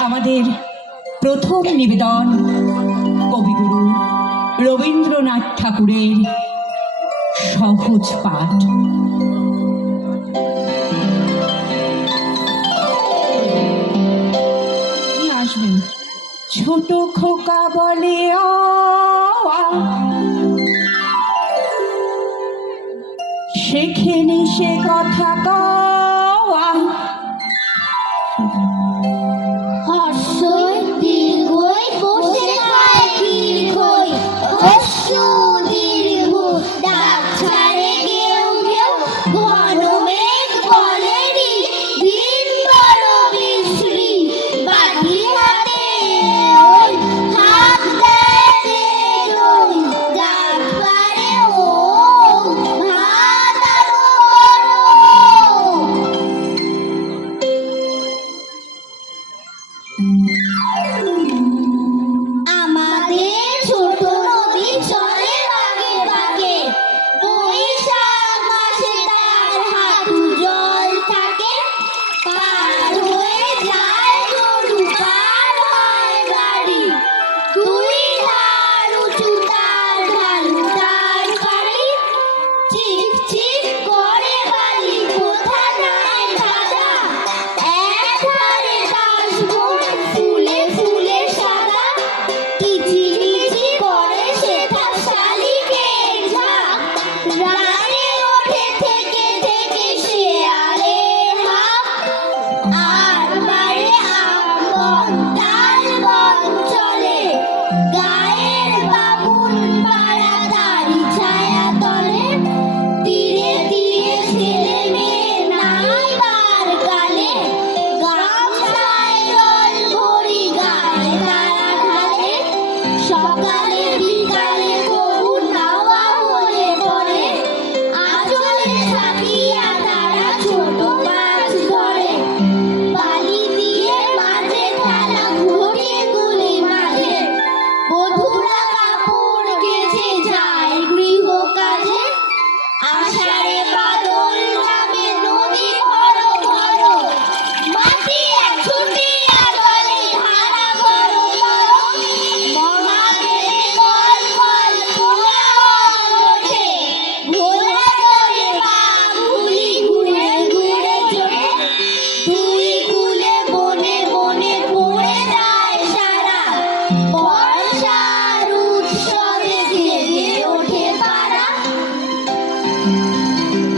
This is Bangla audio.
আমাদের প্রথম নিবেদন কবিগুরু রবীন্দ্রনাথ ঠাকুরের সহজ পাঠ। আসবেন। ছোট খোকা বলে। শেখেনি সে কথা কওয়া Música